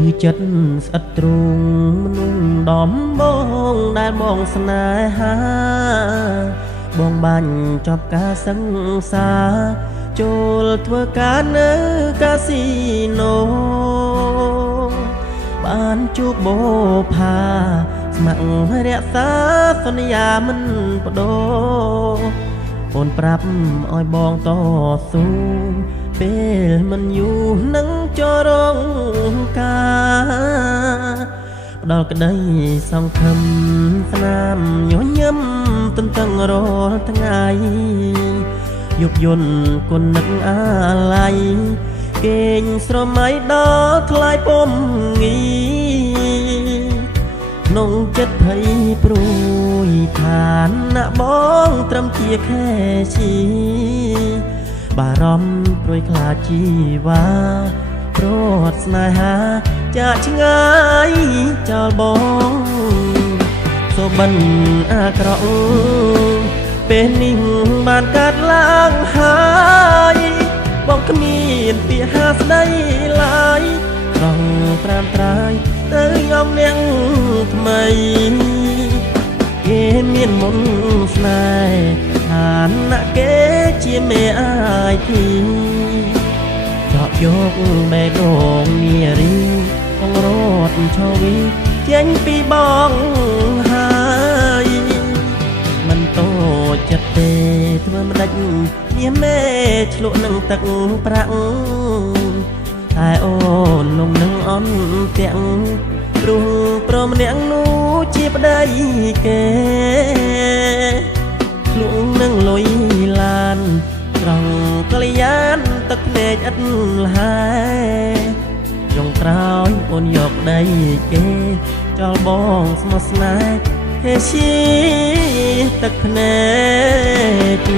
ឺចិត្តស្អិតទ្រូងមនុស្សដំបងដែលបងស្នេហាបងបាញ់ចប់ការសង្សារចូលធ្វើការនៅកាស៊ីណូបានជួបបូផាស្ម័គ្ររក្សាសន្យាមិនបដូរអូនប្រាប់ឲ្យបងតស៊ូពេលមិនយូរនឹងចូលរងការផ្ដល់ក្តីសង្ឃឹមស្នាមញញឹមទន្ទឹងរាល់ថ្ងៃយប់យន់គុណនឹកអាឡ័យគេងស្រមៃដល់ថ្លៃពំងីក្នុងចិត្តភ័យព្រួយឋានៈបងត្រឹមជាខែជីបារម្ភព្រួយខ្លាចជីវ៉ាព្រោះស្នេហាចាកឆ្ងាយចោលបងសូបិនអាក្រក់ពេលនេះបានកាត់ឡើងហើយបងគ្មានពាក្យហាស្ដីឡើយត្រង់ត្រាំត្រាយទៅងំនាងថ្មីគេមានមុនស្នេហ៍ឋានៈគេជាមេអាយធីចកយកបេះដូងនារីបងរត់ឈវីចេញពីបងហើយមិនតូចចិត្តទេធ្វើមិនដេចមានមេឆ្លក់នឹងទឹកប្រាក់តែអូនលំនឹងអន់ទាំងព្រោះព្រមនាងនោះជាប្តីគេឆ្លក់នឹងលុយឡានត្រង់កល្យានទឹកភ្នែកឥតលហើយចុងក្រោយអូនយកប្តីគេចោលបងស្មោះស្នេហ៍ហេឈីទឹកភ្នែក